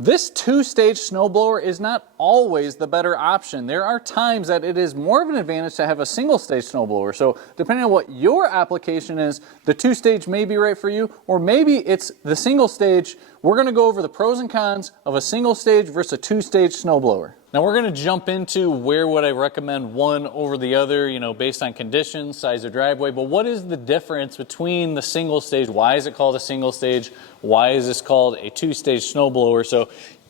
This two-stage snowblower is not always the better option. There are times that it is more of an advantage to have a single-stage snowblower. So depending on what your application is, the two-stage may be right for you, or maybe it's the single-stage. We're going to go over the pros and cons of a single-stage versus a two-stage snowblower. Now we're going to jump into where would I recommend one over the other, you know, based on conditions, size of driveway, but what is the difference between the single stage? Why is it called a single stage? Why is this called a two-stage snowblower? So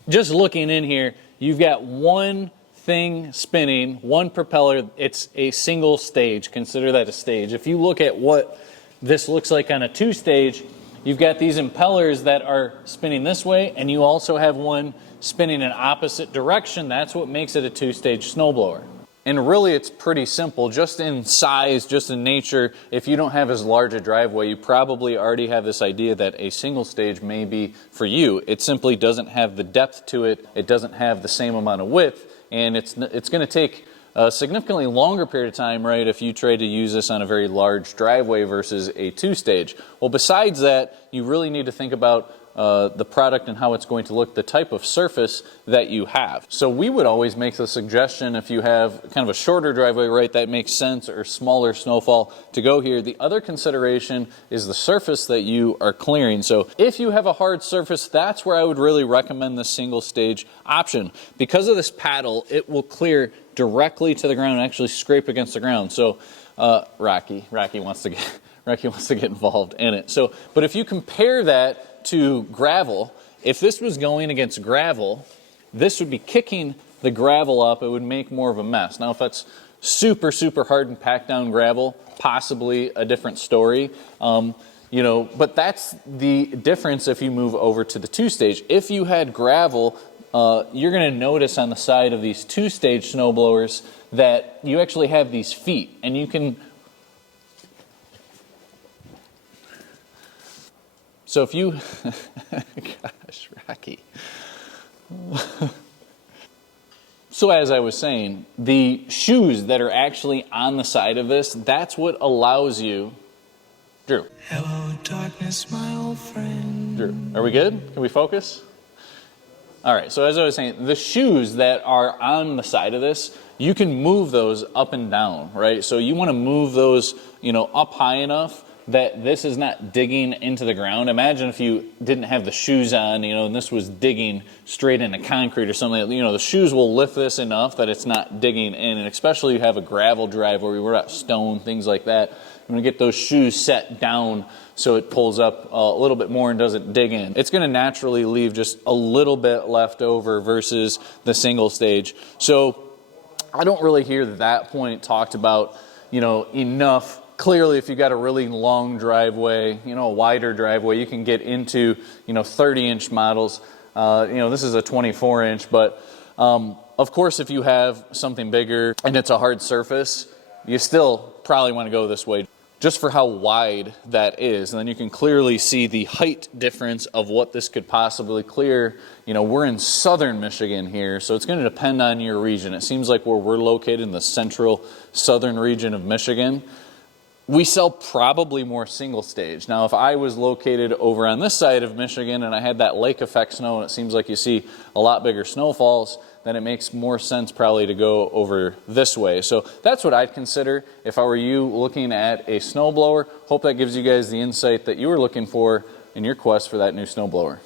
just looking in here, you've got one thing spinning, one propeller. It's a single stage. Consider that a stage. If you look at what this looks like on a two-stage, you've got these impellers that are spinning this way, and you also have one spinning in opposite direction. That's what makes it a two-stage snowblower. And really it's pretty simple, just in size, just in nature. If you don't have as large a driveway, you probably already have this idea that a single stage may be for you. It simply doesn't have the depth to it. It doesn't have the same amount of width, and it's going to take a significantly longer period of time, right, if you try to use this on a very large driveway versus a two-stage. Well, besides that, you really need to think about the product and how it's going to look, the type of surface that you have. So we would always make the suggestion, if you have kind of a shorter driveway, right, that makes sense, or smaller snowfall, to go here. The other consideration is the surface that you are clearing. So if you have a hard surface, that's where I would really recommend the single stage option. Because of this paddle, it will clear directly to the ground and actually scrape against the ground. So Rocky wants to get involved in it. So, but if you compare that to gravel, if this was going against gravel, this would be kicking the gravel up. It would make more of a mess. Now, if that's super hard and packed down gravel, possibly a different story. You know, but that's the difference if you move over to the two-stage. If you had gravel, you're going to notice on the side of these two-stage snowblowers that you actually have these feet, and you can. So if you, gosh, Rocky. So as I was saying, the shoes that are actually on the side of this, that's what allows you, Drew. Hello, darkness, my old friend. Drew, are we good? Can we focus? All right, so as I was saying, the shoes that are on the side of this, you can move those up and down, right? So you want to move those, you know, up high enough that this is not digging into the ground. Imagine if you didn't have the shoes on, you know, and this was digging straight into concrete or something. You know, the shoes will lift this enough that it's not digging in, and especially you have a gravel driveway, we're at stone, things like that. I'm going to get those shoes set down so it pulls up a little bit more and doesn't dig in. It's going to naturally leave just a little bit left over versus the single stage. So I don't really hear that point talked about, you know, enough. Clearly, if you've got a really long driveway, you know, a wider driveway, you can get into, you know, 30-inch models. You know, this is a 24-inch, but of course, if you have something bigger and it's a hard surface, you still probably want to go this way, just for how wide that is. And then you can clearly see the height difference of what this could possibly clear. You know, we're in southern Michigan here, so it's going to depend on your region. It seems like where we're located in the central southern region of Michigan, we sell probably more single stage. Now, if I was located over on this side of Michigan and I had that lake effect snow and it seems like you see a lot bigger snowfalls, then it makes more sense probably to go over this way. So that's what I'd consider if I were you looking at a snowblower. Hope that gives you guys the insight that you were looking for in your quest for that new snowblower.